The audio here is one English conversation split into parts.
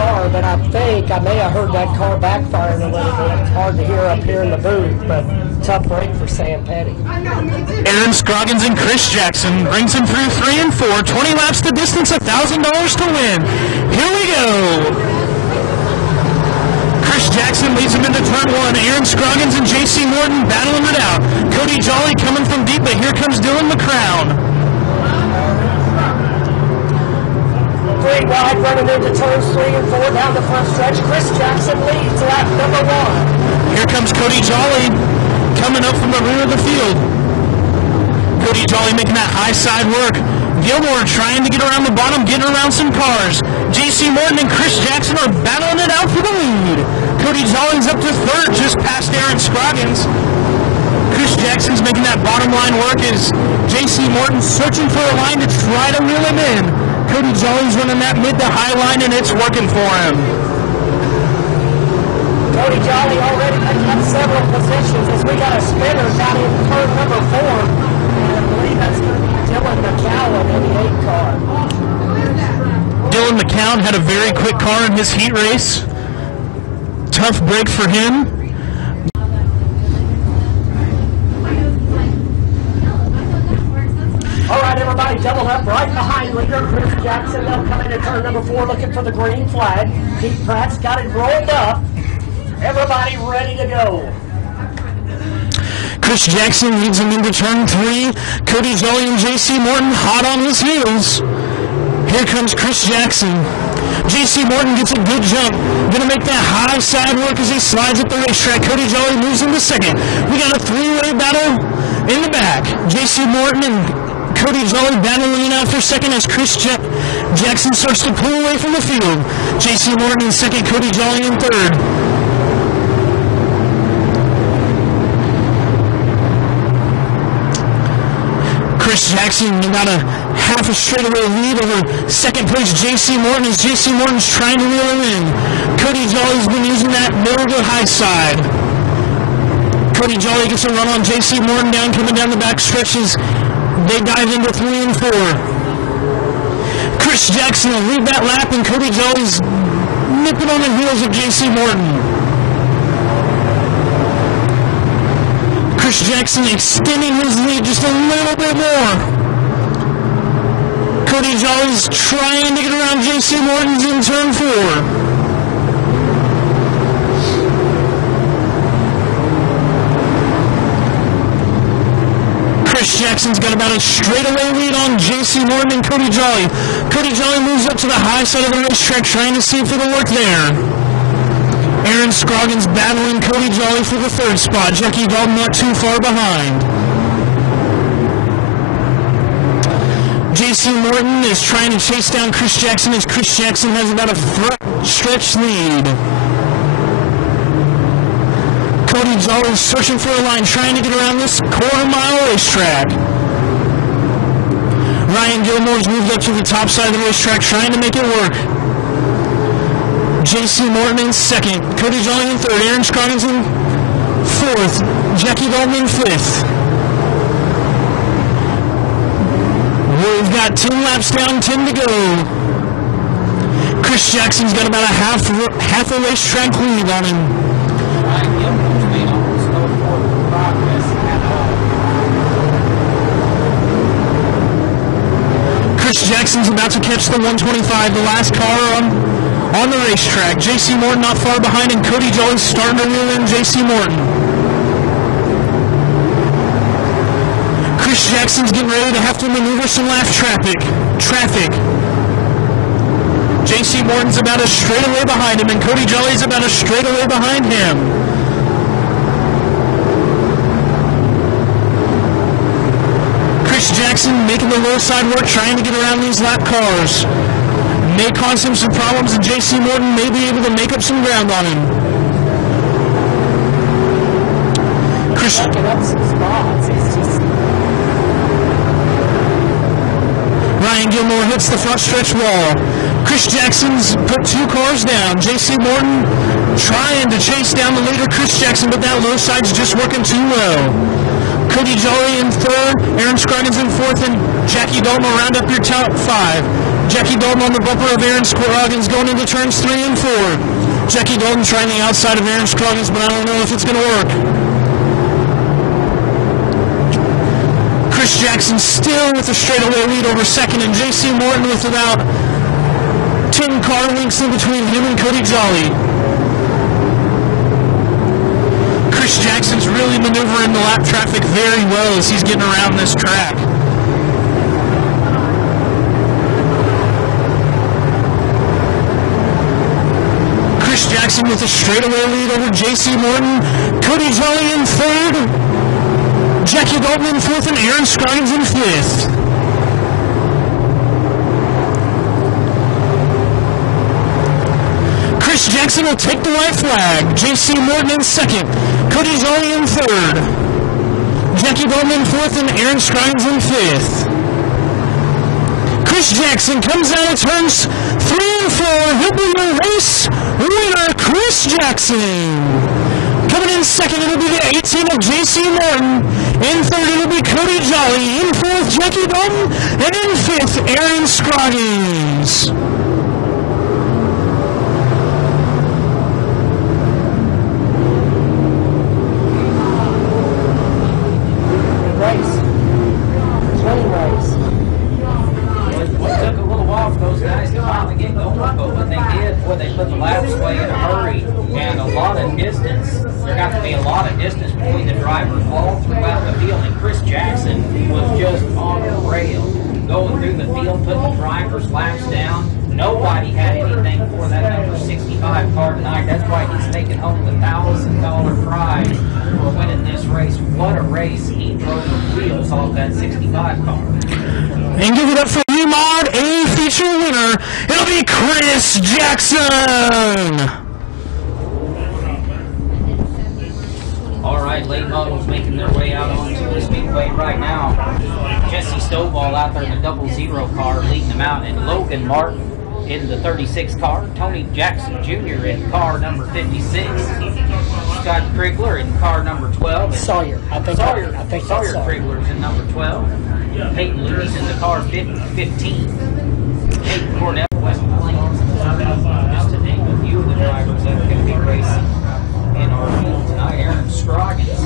car, but I think I may have heard that car backfiring a little bit. It's hard to hear up here in the booth, but tough break for Sam Petty. Aaron Scroggins and Chris Jackson brings him through 3 and 4, 20 laps the distance, $1,000 to win. Here we go. Chris Jackson leads him into turn 1. Aaron Scroggins and J.C. Morton battling it out. Cody Jolly coming from deep, but here comes Dylan McCrown. 3 wide running into turns 3 and 4 down the front stretch. Chris Jackson leads lap number 1. Here comes Cody Jolly coming up from the rear of the field. Cody Jolly making that high side work. Gilmore trying to get around the bottom, getting around some cars. J.C. Morton and Chris Jackson are battling it out for the lead. Cody Jolly's up to third, just past Aaron Scroggins. Chris Jackson's making that bottom line work as J.C. Morton searching for a line to try to reel him in. Cody Jolly's running that mid to high line, and it's working for him. Cody Jolly already picked up several positions as we got a spinner down in turn number 4. And I believe that's going to be Dylan McCown in the 8 car. Dylan McCown had a very quick car in his heat race. Tough break for him. All right, everybody doubled up right behind leader Chris Jackson. They'll come into turn number 4 looking for the green flag. Pete Pratt's got it rolled up. Everybody ready to go. Chris Jackson leads him into turn 3. Cody Jolly and J.C. Morton hot on his heels. Here comes Chris Jackson. J.C. Morton gets a good jump. Going to make that high side work as he slides up the racetrack. Cody Jolly moves into second. We got a 3-way battle in the back. J.C. Morton and Cody Jolly battling it out for second as Chris Jackson starts to pull away from the field. J.C. Morton in second, Cody Jolly in third. Chris Jackson got a half a straightaway lead over second place J.C. Morton as J.C. Morton's trying to reel him in. Cody Jolly's been using that middle to high side. Cody Jolly gets a run on J.C. Morton coming down the back stretches. They dive into 3 and 4. Chris Jackson will lead that lap, and Cody Jolly's nipping on the heels of J.C. Morton. Chris Jackson extending his lead just a little bit more. Cody Jolly's trying to get around J.C. Morton's in turn 4. Chris Jackson's got about a straightaway lead on J.C. Morton and Cody Jolly. Cody Jolly moves up to the high side of the racetrack trying to see if it'll work there. Aaron Scroggins battling Cody Jolly for the 3rd spot. Jackie Dalton not too far behind. J.C. Morton is trying to chase down Chris Jackson as Chris Jackson has about a front stretch lead. Cody Jolly is searching for a line, trying to get around this quarter-mile racetrack. Ryan Gilmore's moved up to the top side of the racetrack, trying to make it work. J.C. Morton in second, Cody Jolly in third, Aaron Scroggins in fourth, Jackie Dalton in 5th. We've got 10 laps down, 10 to go. Chris Jackson's got about a half a racetrack lead on him. Chris Jackson's about to catch the 125, the last car on the racetrack. J.C. Morton not far behind, and Cody Jolly's starting to reel in J.C. Morton. Chris Jackson's getting ready to have to maneuver some lap traffic. J.C. Morton's about a straightaway behind him, and Cody Jolly's about a straightaway behind him. Chris Jackson making the low side work, trying to get around these lap cars. May cause him some problems, and J.C. Morton may be able to make up some ground on him. Ryan Gilmore hits the front stretch wall. Chris Jackson's put 2 cars down. J.C. Morton trying to chase down the leader, Chris Jackson, but that low side's just working too well. Cody Jolly in third, Aaron Scroggins in fourth, and Jackie Dalton will round up your top 5. Jackie Dalton on the bumper of Aaron Scroggins going into turns 3 and 4. Jackie Dalton trying the outside of Aaron Scroggins, but I don't know if it's going to work. Chris Jackson still with a straightaway lead over second, and J.C. Morton with about 10 car lengths in between him and Cody Jolly. Chris Jackson's really maneuvering the lap traffic very well as he's getting around this track. Chris Jackson with a straightaway lead over J.C. Morton. Cody Jolly in third. Jackie Dalton in fourth, and Aaron Scroggins in fifth. Chris Jackson will take the white flag. J.C. Morton in second. Cody Jolly in third. Jackie Dalton in fourth, and Aaron Scroggins in fifth. Chris Jackson comes out of turns 3 and 4. He'll be the race winner, Chris Jackson. Coming in second, it'll be the 18 of J.C. Morton. In third, it'll be Cody Jolly. In fourth, Jackie Dalton. And in fifth, Aaron Scroggins. Laps down. Nobody had anything for that number 65 car tonight. That's why he's taking home the $1,000 prize for winning this race. What a race. He drove the wheels off that 65 car. And give it up for you, Mod, a feature winner. It'll be Chris Jackson. All right, late models making their way out onto the speedway right now. Jesse Stovall out there in the 00 car leading them out, and Logan Martin in the 36 car. Tony Jackson Jr. in car number 56. Scott Krigler in car number 12. Sawyer. I think Sawyer Sawyer. Krigler's in number 12. Peyton Lewis in the car 15. Peyton Cornell, West Plains. Just to name a few of the drivers that are going to be racing in our field tonight. Aaron Scroggins is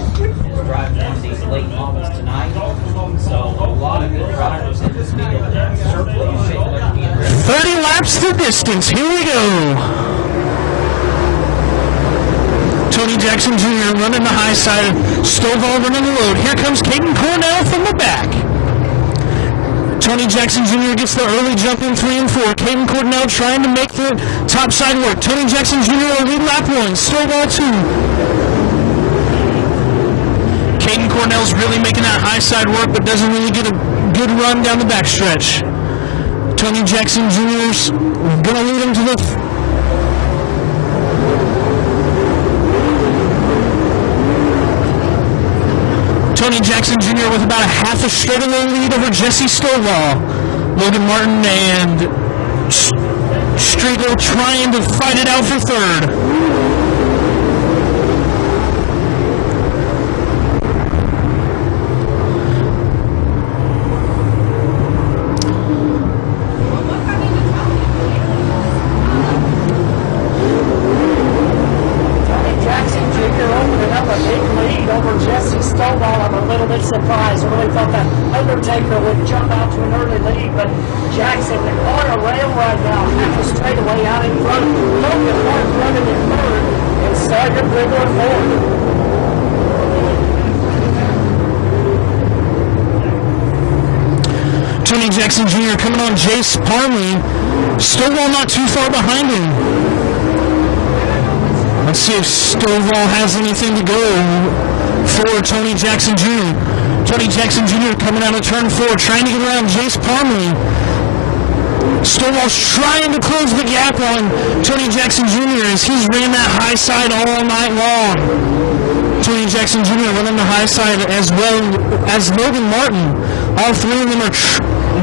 driving one of these late models tonight. So a lot of good drivers in this field. Certainly you say they're being ready. 30 laps the distance. Here we go. Tony Jackson Jr. running the high side. Stovall running the load. Here comes Caden Cornell from the back. Tony Jackson Jr. gets the early jump in 3 and 4. Caden Cornell trying to make the top side work. Tony Jackson Jr. will lead lap 1. Stovall 2. Caden Cornell's really making that high side work, but doesn't really get a good run down the backstretch. Tony Jackson Jr.'s going to lead him to the... Tony Jackson Jr. with about a half a straightaway lead over Jesse Stovall. Logan Martin and Striegel trying to fight it out for third. Surprise. I really thought that Undertaker would jump out to an early lead, but Jackson on a rail right now, half a straightaway out in front. Logan Martin running in third, and Sawyer Krigler fourth. Tony Jackson Jr. coming on Jace Parley. Stovall not too far behind him. Let's see if Stovall has anything to go for Tony Jackson Jr. Tony Jackson Jr. coming out of turn 4, trying to get around Jace Parley. Stovall's trying to close the gap on Tony Jackson Jr. as he's ran that high side all night long. Tony Jackson Jr. running the high side as well as Logan Martin. All three of them are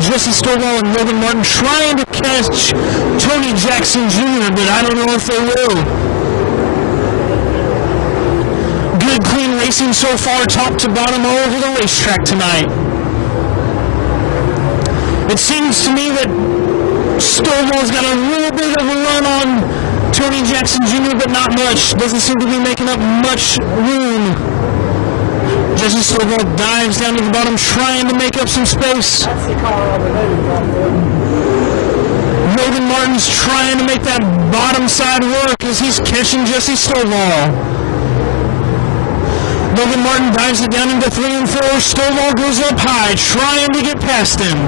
Jesse Stovall and Logan Martin trying to catch Tony Jackson Jr., but I don't know if they will. Good, clean racing so far, top to bottom, all over the racetrack tonight. It seems to me that Stovall's got a little bit of a run on Tony Jackson Jr., but not much. Doesn't seem to be making up much room. Jesse Stovall dives down to the bottom, trying to make up some space. That's the car over there. Logan Martin's trying to make that bottom side work as he's catching Jesse Stovall. Logan Martin dives it down into 3 and 4. Stovall goes up high, trying to get past him.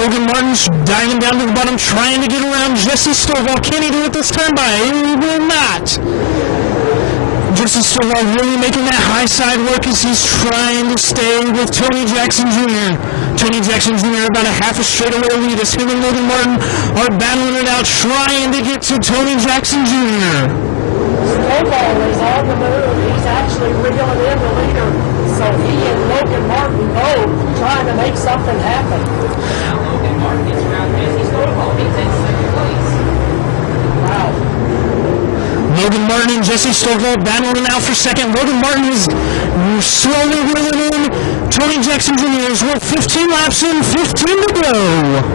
Logan Martin's diving down to the bottom, trying to get around Jesse Stovall. Can he do it this time? He will not. Jesse Stovall really making that high side work as he's trying to stay with Tony Jackson Jr. Tony Jackson Jr. about a half a straightaway lead as him and Logan Martin are battling it out, trying to get to Tony Jackson Jr. Stovall is on the move. He's actually reeling in the leader. So he and Logan Martin both trying to make something happen. Now Logan Martin gets around Jesse Stovall. He's in second place. Wow. Logan Martin and Jesse Stovall battling out for second. Logan Martin is slowly reeling in. Tony Jackson Jr. is worth 15 laps in, 15 to go.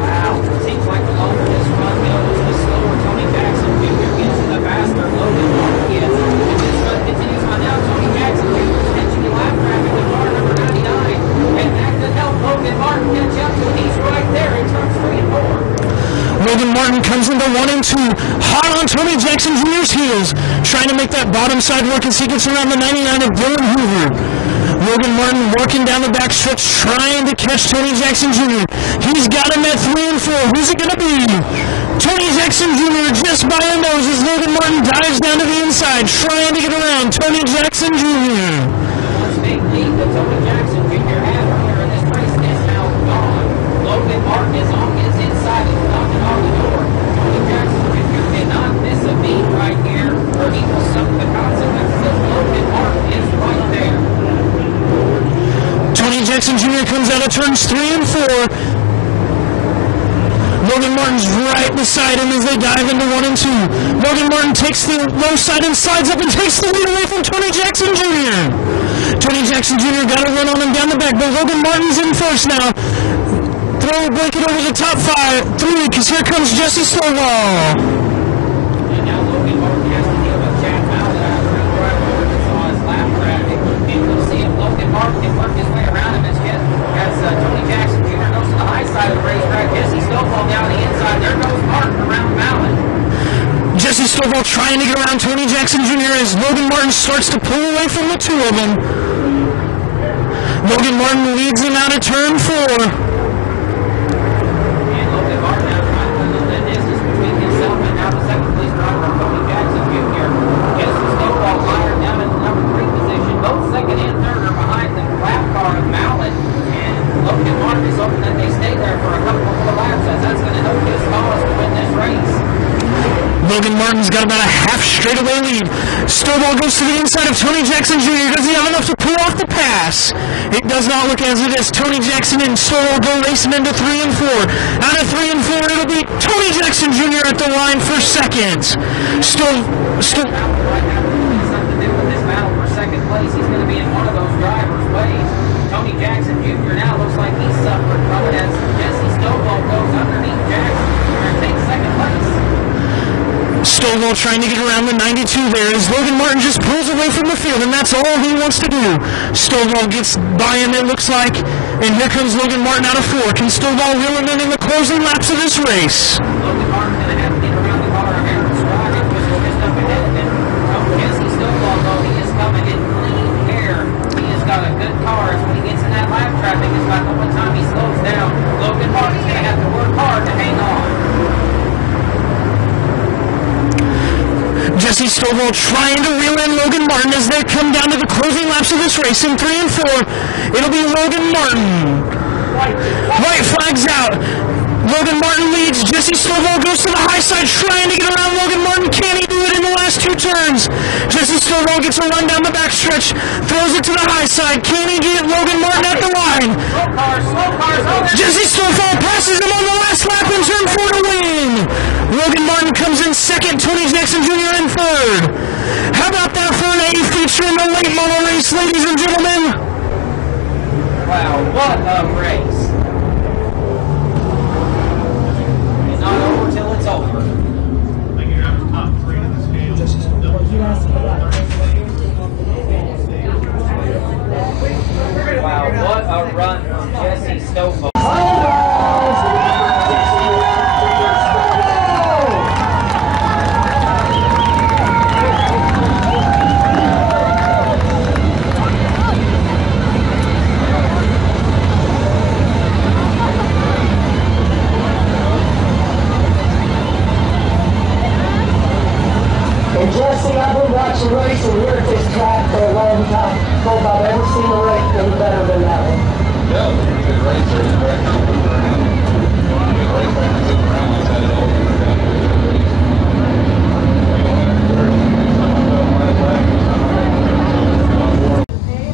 Wow. Seems like the longer this run goes, the slower Tony Jackson Jr. gets and the faster Logan Martin gets. If this run continues on now, Tony Jackson Jr. is potentially lap traffic with car number 99. And that could help Logan Martin catch up to him. He's right there in turns 3 and 4. Logan Martin comes into 1 and 2, hot on Tony Jackson Jr.'s heels, trying to make that bottom side work as he gets around the 99 of Dylan Hoover. Logan Martin working down the back stretch, trying to catch Tony Jackson Jr. He's got him at 3 and 4. Who's it going to be? Tony Jackson Jr. just by a nose as Logan Martin dives down to the inside, trying to get around Tony Jackson Jr. Once big lead that Tony Jackson Jr. had earlier in this race is now gone. Logan Martin is on his inside and knocking on the door. Tony Jackson Jr. did not miss a beat right here, or he will suffer the consequences as Logan Martin is right there. Tony Jackson Jr. comes out of turns 3 and 4. Logan Martin's right beside him as they dive into 1 and 2. Logan Martin takes the low side and slides up and takes the lead away from Tony Jackson Jr. Tony Jackson Jr. got a run on him down the back, but Logan Martin's in first now. Throw a blanket over the top 3, because here comes Jesse Stovall. And now Logan Martin has to deal with Jack Mallett after he saw his lap traffic. And we'll see if Logan Martin can work his way around him as Tony Jackson Jr. goes to the high side of the racetrack. Jesse Stovall down the inside. There goes Martin around Mallett. Jesse Stovall trying to get around Tony Jackson Jr. as Logan Martin starts to pull away from the 2 of them. Logan Martin leads him out of turn 4. Logan Martin is hoping that they stay there for a couple more laps, as that's going to help his cause to win this race. Logan Martin's got about a half straightaway lead. Stovall goes to the inside of Tony Jackson Jr. Does he have enough to pull off the pass? It does not look as it is. Tony Jackson and Stovall go racing into 3 and 4. Out of 3 and 4, it'll be Tony Jackson Jr. at the line for second. Something to do with this battle for second place. He's going to be in one of those drivers' ways. Tony Jackson Jr. now looks like he's suffering from it as Jesse Stovall goes underneath Jackson Jr. and takes second place. Stovall trying to get around the 92 there as Logan Martin just pulls away from the field, and that's all he wants to do. Stovall gets by him, it looks like, and here comes Logan Martin out of 4. Can Stovall reel him in the closing laps of this race? Logan Martin's going to have to get around the car of Aaron Scroggins, which is just up ahead of him. Jesse Stovall, though, he is coming in clean air. He has got a good car. When he gets in that lap traffic, it's about the one time he slows down. Logan Martin's going to have to work hard to hang on. Jesse Stovall trying to reel in Logan Martin as they come down to the closing laps of this race in 3 and 4. It'll be Logan Martin. White flags out. Logan Martin leads. Jesse Stovall goes to the high side trying to get around Logan Martin. Can he do it in the last 2 turns? Jesse Stovall gets a run down the backstretch, throws it to the high side. Can he get Logan Martin at the line? Jesse Stovall passes him on the last lap in turn 4 to win. Logan Martin comes in second, Tony Jackson Jr. in third. How about that for an A feature in the late model race, ladies and gentlemen? Wow, what a race. It's not over till it's over. Wow, what a run from Jesse Stovall. Jesse, I've been watching racing here at this track for a long time. Hope I've ever seen a race any better than that one. Yeah, good racer. Good race.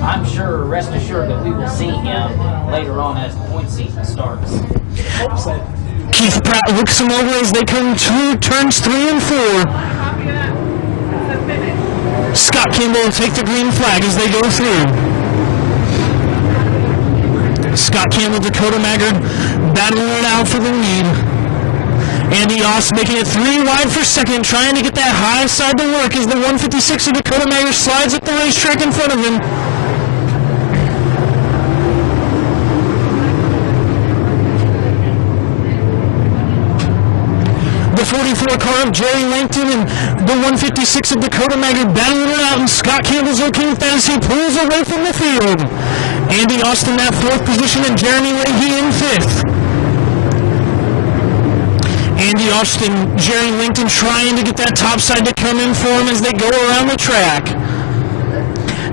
I'm sure, rest assured, that we will see him later on as the point season starts. Keith Pratt looks him over as they come to turns 3 and 4. Scott Campbell will take the green flag as they go through. Scott Campbell, Dakota Maggard battling it out for the lead. Andy Oss making it 3 wide for second, trying to get that high side to work as the 156 of Dakota Maggard slides up the racetrack in front of him. The 44 car of Jerry Langton and the 156 of Dakota Maggard battling it out, and Scott Campbell's okay with that as he pulls away from the field. Andy Austin that 4th position and Jeremy Leahy in 5th. Andy Austin, Jerry Langton trying to get that top side to come in for him as they go around the track.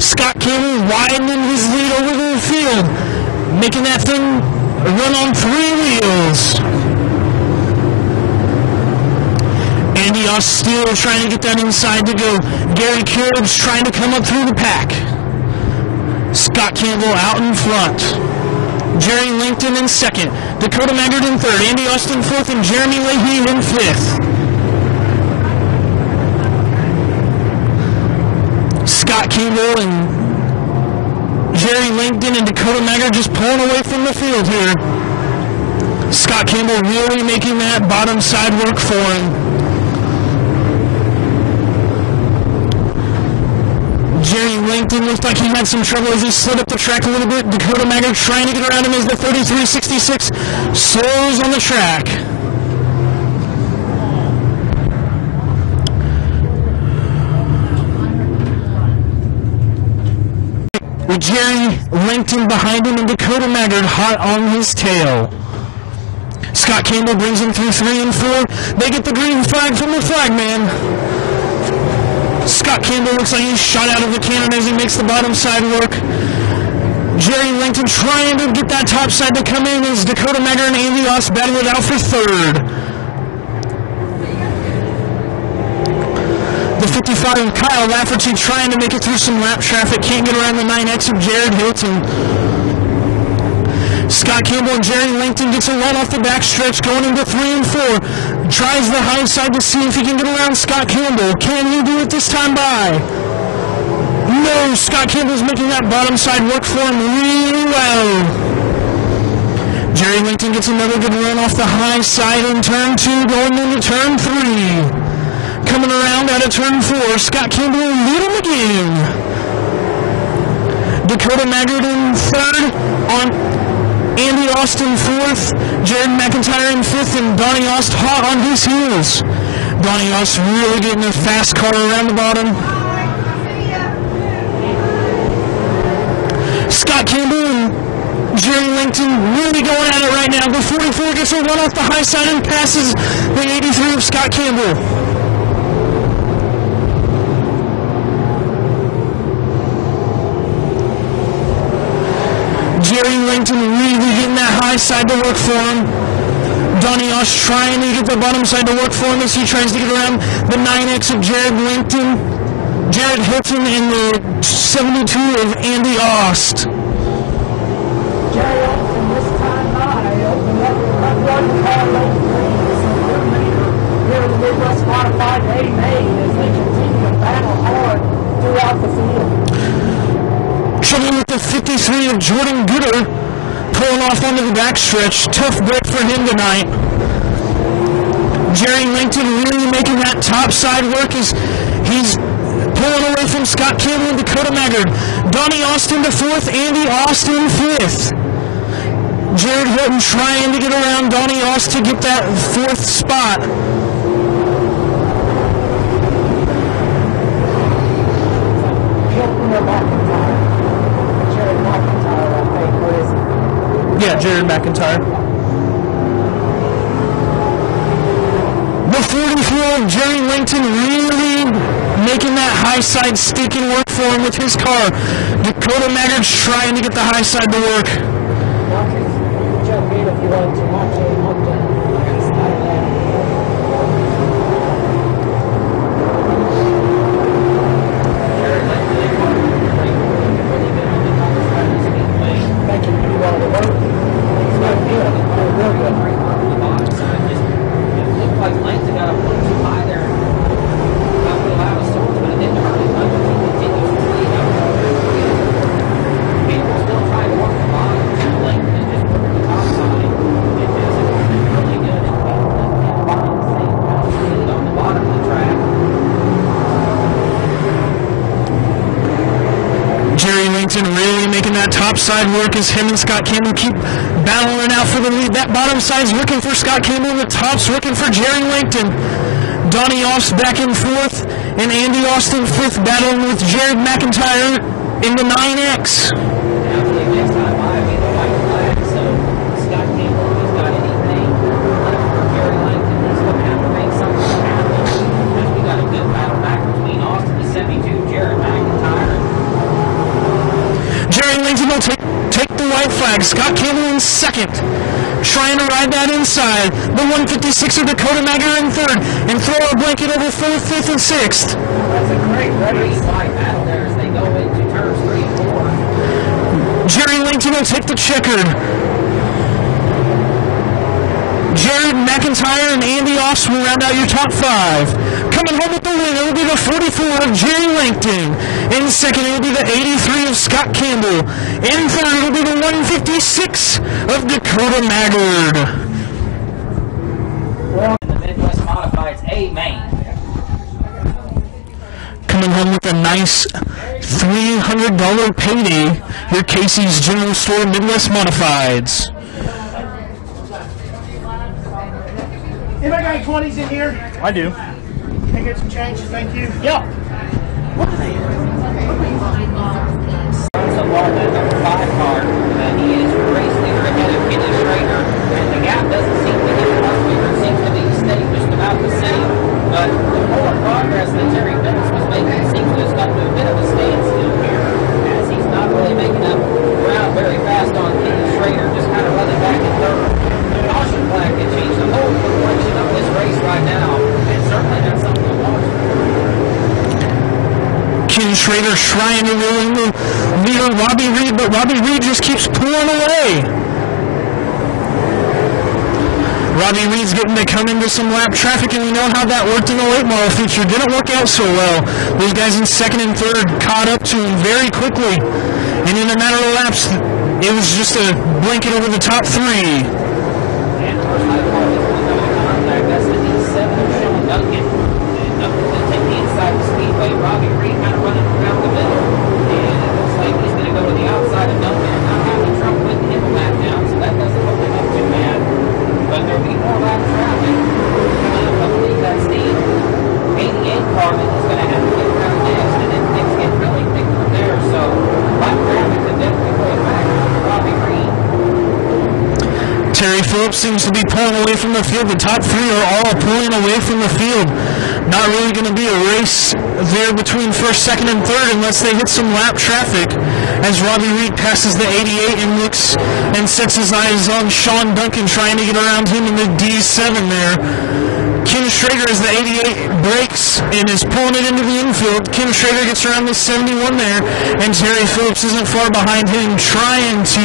Scott Campbell widening his lead over the field, making that thing run on 3 wheels. Andy Oss still trying to get that inside to go. Gary Carriage trying to come up through the pack. Scott Campbell out in front. Jerry Langton in second. Dakota Maggard in third. Andy Austin fourth and Jeremy Leahy in 5th. Scott Campbell and Jerry Langton and Dakota Maggard just pulling away from the field here. Scott Campbell really making that bottom side work for him. Jerry Langton looked like he had some trouble as he slid up the track a little bit. Dakota Maggard trying to get around him as the 3366 slows on the track. With Jerry Langton behind him and Dakota Maggard hot on his tail. Scott Campbell brings him through 3 and 4. They get the green flag from the flagman. Scott Campbell looks like he's shot out of the cannon as he makes the bottom side work. Jerry Langton trying to get that top side to come in as Dakota Maggard and Andy Oss battle it out for 3rd. The 55 Kyle Lafferty trying to make it through some lap traffic, can't get around the 9X of Jared Hilton. Scott Campbell and Jerry Langton gets a run off the backstretch going into 3 and 4. Tries the high side to see if he can get around Scott Campbell. Can he do it this time by? No, Scott Campbell's making that bottom side work for him really well. Jerry Langton gets another good run off the high side in turn 2 going into turn 3. Coming around out of turn 4, Scott Campbell will lead him again. Dakota Maggard in 3rd on Andy Austin 4th, Jared McIntyre in 5th, and Donnie Ost hot on his heels. Donnie Ost really getting a fast car around the bottom. Scott Campbell and Jerry Langton really going at it right now. The 44 gets a run off the high side and passes the 83 of Scott Campbell. Jerry Langton really getting that high side to work for him. Donnie Osh trying to get the bottom side to work for him as he tries to get around the 9X of Jared Langton. Jared Hilton in the 72 of Andy Ost. Jerry Olsen this time by opened up one car late green, so their leader here in the Midwest Modified they made as they continue to battle hard throughout the field. Trouble with the 53 of Jordan Gooder, pulling off onto the backstretch. Tough break for him tonight. Jerry Langton really making that top side work as he's pulling away from Scott Campbell and Dakota Maggard. Donnie Austin to fourth, Andy Austin fifth. Jared Hilton trying to get around Donnie Austin to get that fourth spot. Hilton or McIntyre? Jared McIntyre, I think. What is it? Yeah, Jared McIntyre. The 44 of Jerry Langton really making that high side sticking work for him with his car. Dakota Maggard's trying to get the high side to work. Jump in if you want to watch it. Making you do all the work. It's not good. It's real good. Like Langton got a little too high there. Not really allow a source, but it didn't hurt as much as he continues to lead up. People still try to work the bottom. Langton is just working the top side. It doesn't work really good. It's find the same kind of speed on the bottom of the track. Jerry Langton really making that top side work as him and Scott Campbell keep battling out for the lead. That bottom side's working for Scott Campbell, and the top's working for Jerry Langton. Donnie Ost back in fourth, and Andy Austin fifth, battling with Jared McIntyre in the 9X. Actually, next time I be the white flag, so Scott Campbell has got anything left for Jerry Langton. He's going to have to make something happen. Because we got a good battle back between Austin the 72, Jared McIntyre. Jerry Langton will take the white flag. Scott Campbell in second, trying to ride that inside. The 156 of Dakota Maggard in third, and throw a blanket over fourth, fifth, and sixth. That's a great race. Fight battle there as they go into turns 3 and 4. Jerry Langton will take the checkered. Jared McIntyre and Andy Ost will round out your top five. Coming home with the win, it'll be the 44 of Jerry Langton. In second, it'll be the 83 of Scott Campbell. In third, it'll be the 156 of Dakota Maggard. In the Midwest Modifieds A main. Coming home with a nice $300 payday, your Casey's General Store Midwest Modifieds. Anybody got any 20s in here? I do. Can I get some change? Thank you. Yep. What are they? So far, the number 5 car, he is race leader ahead of Kenny Schrader, and the gap doesn't seem to get much bigger. It seems to be staying just about the same. But the more progress that Terry Phillips was making seems to have come to a bit of a standstill here, as he's not really making up ground very fast on Kenny Schrader, just kind of running back in third. The caution flag can change the whole complexion of this race right now, and certainly that's something to watch. Ken Schrader trying to ruin the leader Robbie Reed, but Robbie Reed just keeps pulling away. Robbie Reed's getting to come into some lap traffic, and we know how that worked in the late model feature. Didn't work out so well. Those guys in second and third caught up to him very quickly, and in a matter of laps, it was just a blanket over the top three. And first I call this one going to contact. That's the D7 of Sean Duncan. And Duncan will take the inside of the speedway. Robbie Reed kind of running around the middle. And it looks like he's going to go to the outside of Duncan and not having trouble with him a lap down. So that doesn't look him up too bad. But there'll be more lap traffic coming up underneath that steam. 88 car that is going to have to get around next. And then things get really thick from there. So lap traffic could definitely go back to Robbie Reed. Terry Phillips seems to be pulling away from the field. The top three are all pulling away from the field. Not really going to be a race there between first, second, and third unless they hit some lap traffic as Robbie Reed passes the 88 and looks and sets his eyes on Sean Duncan trying to get around him in the D7 there. Kim Schrader as the 88 breaks and is pulling it into the infield. Kim Schrader gets around the 71 there, and Terry Phillips isn't far behind him, trying to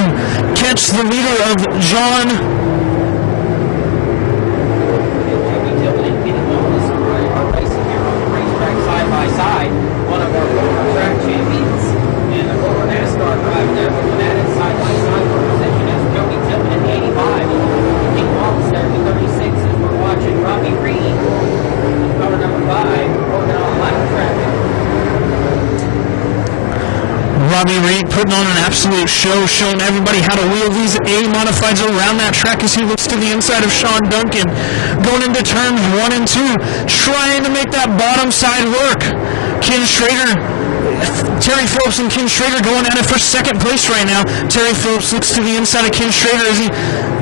catch the leader of John. Side by side, one of our former track champions and a former NASCAR driver there, looking at it side by side for position as Jody Tillman in the 85. King Wallace there in the 36 as we're watching Robbie Reed in car number 5 working on lap traffic. Robbie Reed putting on an absolute show, showing everybody how to wheel these A-modifieds around that track as he looks to the inside of Sean Duncan. Going into turns 1 and 2, trying to make that bottom side work. Ken Schrader, Terry Phillips and Ken Schrader going at it for second place right now. Terry Phillips looks to the inside of Ken Schrader as he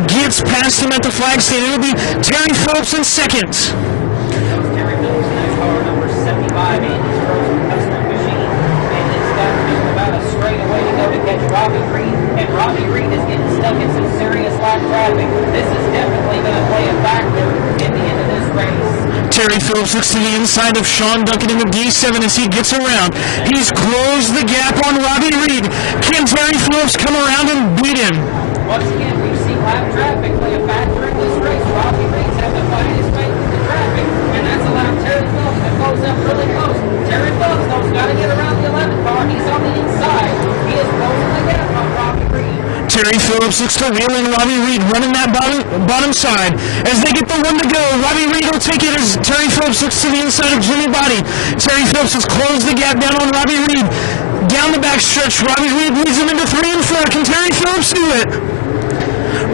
gets past him at the flag stand. It'll be Terry Phillips in second. Terry Phillips in that car number 75, Andy's frozen custom machine. And it's got about a straight away to go to catch Robbie Reed. And Robbie Reed is getting stuck in some serious lap traffic. This is definitely going to play a factor in the end of this race. Terry Phillips looks to the inside of Sean Duncan in the D7 as he gets around. He's closed the gap on Robbie Reed. Can Terry Phillips come around and beat him? Once again, we've seen lap traffic play a factor in this race. Robbie Reed's having to fight his way through the traffic, and that's allowed Terry Phillips to close up really close. Terry Phillips though has got to get around the 11th car. He's on the inside. He is closing the gap on Robbie Reed. Terry Phillips looks to wheel in Robbie Reed, running that bottom side. As they get the one to go, Robbie Reed will take it as Terry Phillips looks to the inside of Jimmy Body. Terry Phillips has closed the gap down on Robbie Reed. Down the back stretch, Robbie Reed leads him into 3 and 4. Can Terry Phillips do it?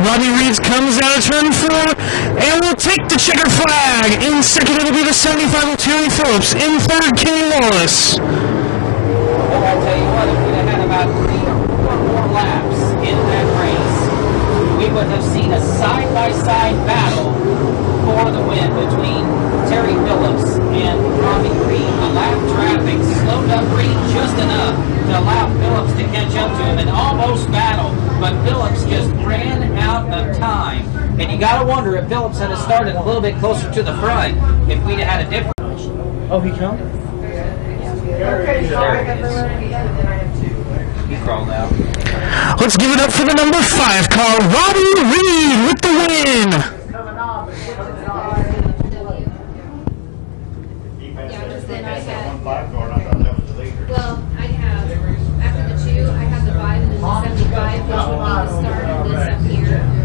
Robbie Reed comes out of turn 4 and will take the checker flag. In second, it'll be the 75 of Terry Phillips. In third, Kenny Wallace. Well, I'll tell you what, if we'd have had about 3 or 4 more laps in that race, we would have seen a side-by-side battle for the win between Terry Phillips and Robbie Reed. The lap traffic slowed up Reed just enough to allow Phillips to catch up to him and almost battle, but Phillips just ran out of time. And you got to wonder if Phillips had started a little bit closer to the front, if we'd have had a different... Oh, he come? There it is. You crawled out. Let's give it up for the number 5 car, Robbie Reed with the win. Well, I have, after the 2, I have the 5 and then the 75, which would be the start.